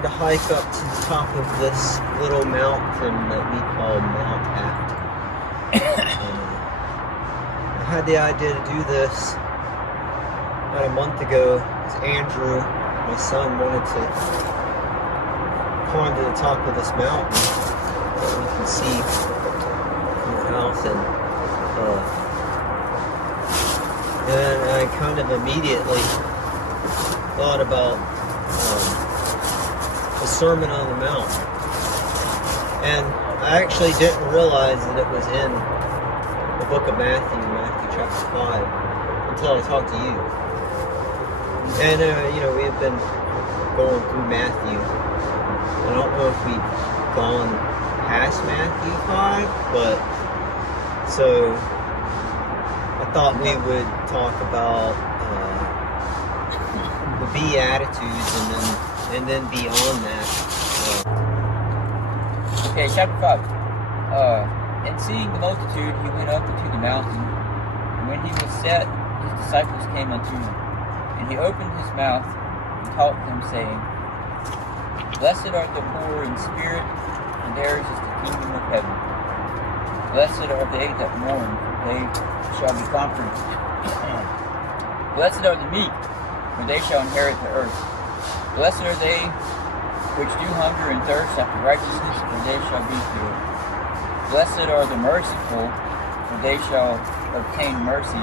wanted to hike up to the top of this little mountain that we call Mount Aft. I had the idea to do this about a month ago because Andrew, my son, wanted to climb to the top of this mountain that we can see from the house, and I kind of immediately thought about the Sermon on the Mount, and I actually didn't realize that it was in the book of Matthew chapter 5, until I talked to you. And we have been going through Matthew. I don't know if we've gone past Matthew 5, but so I thought we would talk about the Beatitudes and then beyond that. Okay, chapter 5. And seeing the multitude, he went up into the mountain, and when he was set, his disciples came unto him. And he opened his mouth and taught them, saying, Blessed are the poor in spirit, and theirs is the kingdom of heaven. Blessed are they that mourn, for they shall be comforted. Blessed are the meek, for they shall inherit the earth. Blessed are they which do hunger and thirst after righteousness, for they shall be filled. Blessed are the merciful, for they shall obtain mercy.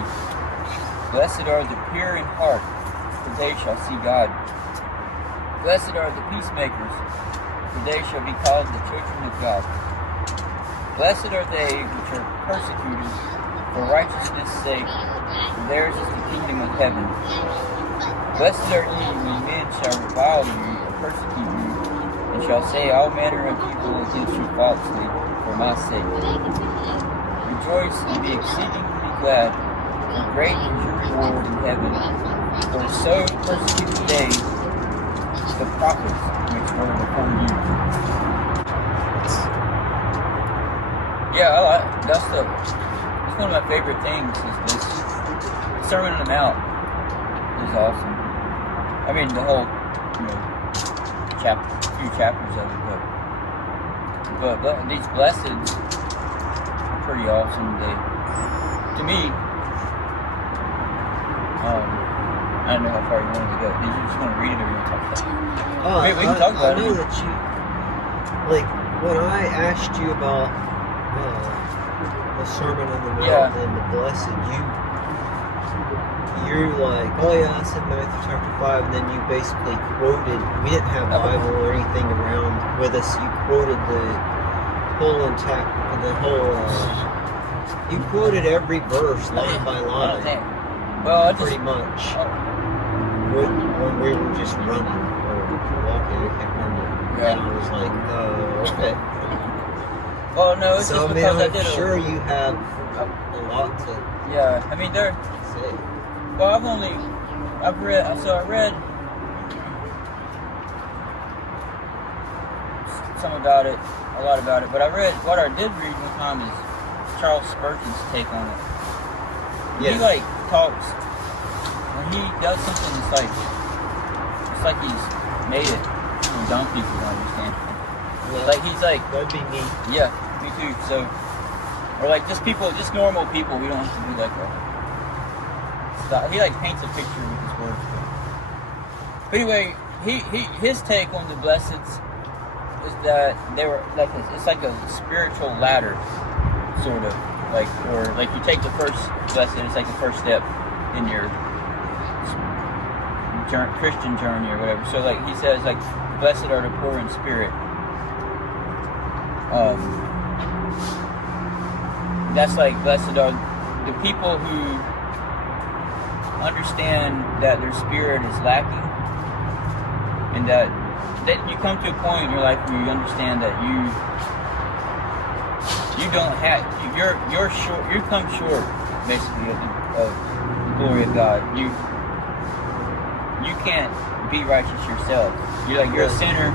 Blessed are the pure in heart, for they shall see God. Blessed are the peacemakers, for they shall be called the children of God. Blessed are they which are persecuted for righteousness' sake, for theirs is the kingdom of heaven. Blessed are ye when men shall revile you and persecute you, and shall say all manner of evil against you falsely for my sake. Rejoice and be exceedingly glad, for great is your reward in heaven. For so persecuted they the prophets which were before you. Yeah, that's one of my favorite things is this Sermon on the Mount is awesome. I mean the whole few chapters of it, but these blesseds are pretty awesome. To me, I don't know how far you wanted to go. Did you just want to read it or you want to talk about it? We can talk about it. I know that you, when I asked you about the Sermon on the Mount and the Blessed, you're like, oh yeah, I said Matthew chapter 5, and then you basically quoted, we didn't have Bible or anything around with us, you quoted you quoted every verse line by line. Well, pretty much. When we were just running or walking, I can't remember. Yeah. And I was like, okay. Well, no, it's just because I did I'm sure you have a lot to I mean, say. Well, I read some about it, a lot about it, but what I did read one time is Charles Spurgeon's take on it. Yes. He talks, when he does something, it's like he's made it for dumb people to understand. Yeah. He's like, that'd be me. Yeah, me too. So, or just normal people, we don't have to do he paints a picture with his words. But anyway, his take on the blesseds is that they were it's like a spiritual ladder, sort of or you take the first blessed, it's like the first step in your Christian journey or whatever. So he says blessed are the poor in spirit. That's blessed are the people who understand that their spirit is lacking, and that you come to a point in your life where you understand that you don't have you're short. You come short basically of the glory of God. You can't be righteous yourself. You're a sinner,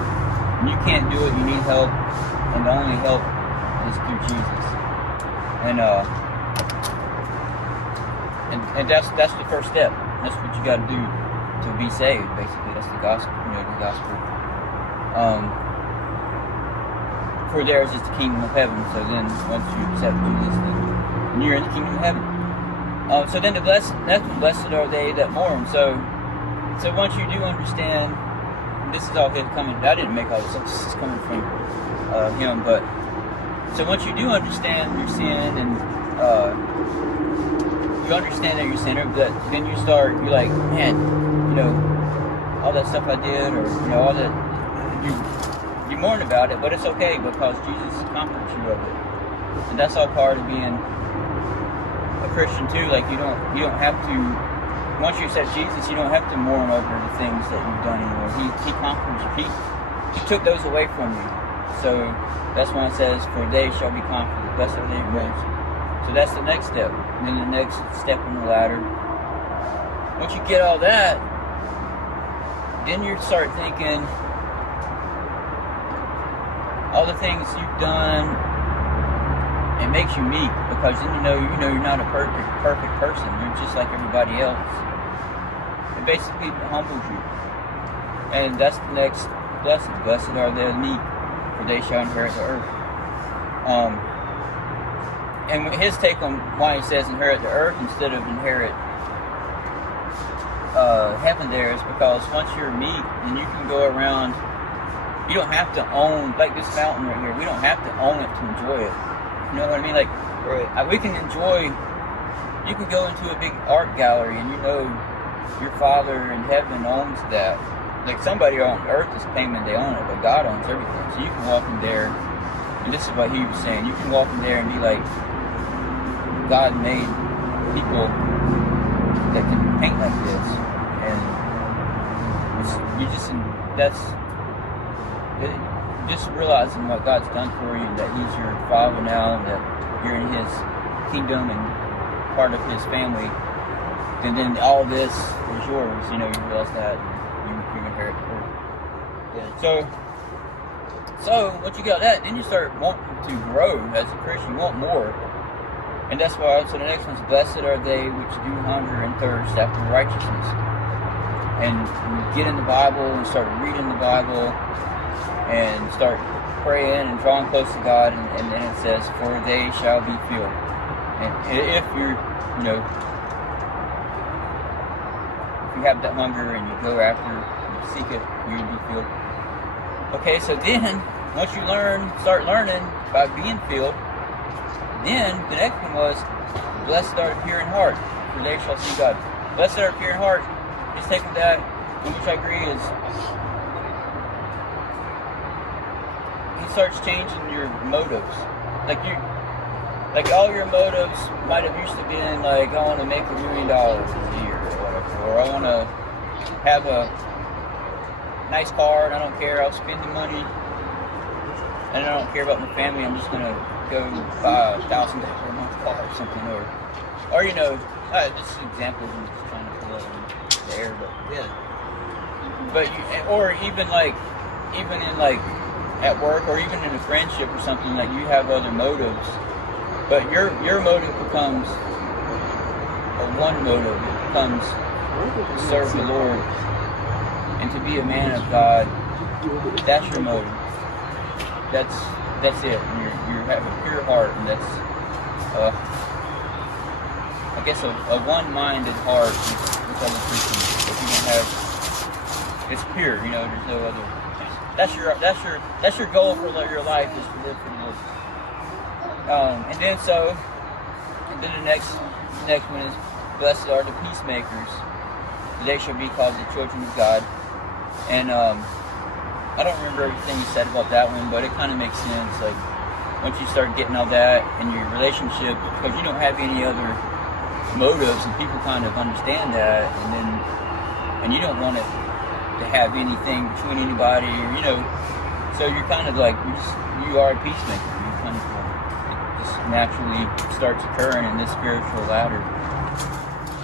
and you can't do it. You need help, and the only help is through Jesus. And that's the first step. That's what you got to do to be saved. Basically, that's the gospel. The gospel. For theirs is the kingdom of heaven. So then, once you accept Jesus, then you're in the kingdom of heaven. So then blessed are they that mourn. So once you do understand, this is all him coming. I didn't make all this up. This is coming from him. But so once you do understand your sin and you understand that you're a sinner, but then you're like, man, all that stuff I did, or all that you mourn about it, but it's okay because Jesus comforts you of it, and that's all part of being a Christian too. Like you don't have to. Once you accept Jesus, you don't have to mourn over the things that you've done anymore. He conquers you. He took those away from you. So that's why it says, "For they shall be comforted." Blessed are they who mourn. So that's the next step. And then the next step on the ladder. Once you get all that, then you start thinking all the things you've done. It makes you meek because then you know you're not a perfect person. You're just like everybody else. It basically humbles you, and that's the next blessing. Blessed are the meek, for they shall inherit the earth. And his take on why he says inherit the earth instead of inherit heaven there is because once you're meek, then you can go around. You don't have to own, like this fountain right here. We don't have to own it to enjoy it. You know what I mean? Like, right. We can enjoy. You can go into a big art gallery and your Father in heaven owns that. Like somebody on earth is claiming they own it, but God owns everything. So you can walk in there, and this is what he was saying. You can walk in there and be like, God made people that can paint like this, and just realizing what God's done for you, and that He's your Father now, and that you're in His kingdom and part of His family, and then all this is yours. You realize that you inherit the earth. Yeah. So once you got that, then you start wanting to grow as a Christian. You want more. And that's why, so the next one's, blessed are they which do hunger and thirst after righteousness. And you get in the Bible and start reading the Bible and start praying and drawing close to God, and then it says, for they shall be filled. And if you're, if you have that hunger and you go after, you seek it, you'll be filled. Okay, so then, once you start learning by being filled, then the next one was, blessed are the pure in heart, for they shall see God. Blessed are the pure in heart. Just take with that, and which I agree is, he starts changing your motives. Like all your motives might have used to been like, I want to make $1 million a year or whatever, or I want to have a nice car and I don't care, I'll spend the money and I don't care about my family, I'm just going to go buy $1,000 a month car or something, or just examples I'm just trying to pull out in the air, but yeah. But or even in at work, or even in a friendship or something, like you have other motives, but your motive becomes, or one motive becomes to serve the Lord and to be a man of God. That's your motive. That's it. You have a pure heart, and that's I guess a one-minded heart with other Christians. If you don't have, it's pure. There's no other. That's your goal for your life, is to live for the Lord. And then the next one is, blessed are the peacemakers, for they shall be called the children of God. And I don't remember everything you said about that one, but it kind of makes sense. Like once you start getting all that in your relationship, because you don't have any other motives, and people kind of understand that, and you don't want it to have anything between anybody, or so you're kind of like you are a peacemaker. You kind of it just naturally starts occurring in this spiritual ladder.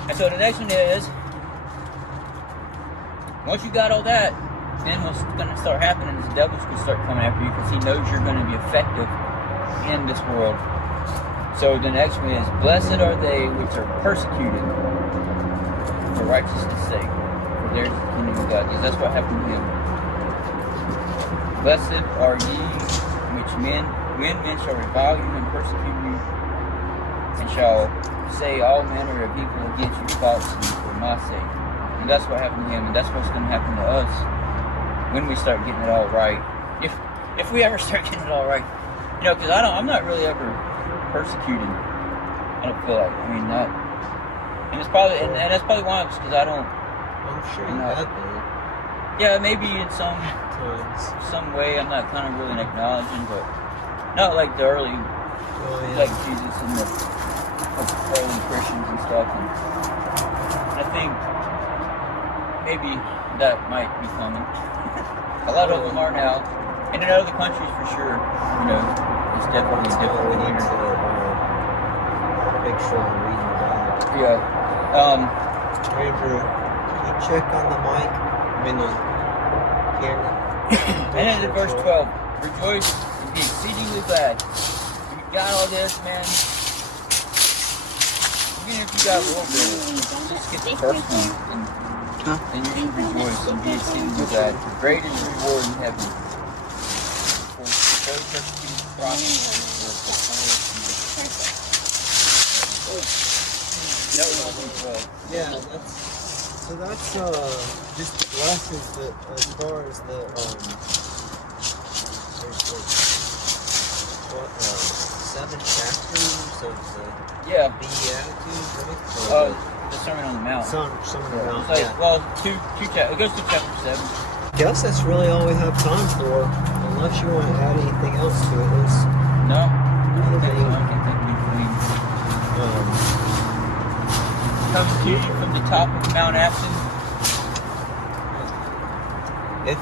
And so the next one is, once you got all that, then what's going to start happening is the devil's going to start coming after you, because he knows you're going to be effective in this world. So the next one is, blessed are they which are persecuted for righteousness' sake, for theirs is the kingdom of God. Because that's what happened to him. Blessed are ye which when men shall revile you and persecute you, and shall say all manner of evil against you falsely for my sake. And that's what happened to him, and that's what's going to happen to us when we start getting it all right. If we ever start getting it all right, you know, because I'm not really ever persecuted. I don't feel like. I mean, not. And it's probably, and that's probably why, because I don't. I'm sure you know, have been. Yeah, maybe in some way I'm not kind of really acknowledging, but not like the early, like Jesus and the early Christians and stuff. And I think maybe that might be coming. A lot of them are now, and in other countries for sure. You know, it's definitely different. We need to make sure we're reading the Bible. Yeah. Andrew, can you check on the mic? I mean the camera. And then in verse 12, rejoice and be exceedingly glad. If you got all this, man. Even if you got a little bit, just get the first one, and you should rejoice and be exceedingly glad. For great is your reward in heaven. For so persecuted the prophets were before you. Yeah, that's just the blessings that as far as the there's like 7 chapters of the Beatitudes, right? The Sermon on the Mount. Sermon on the Mount. It's like, well, it goes to chapter 7. I guess that's really all we have time for, unless you want to add anything else to it. No, I don't think we can. Comes to you from the top of Mount Afton. If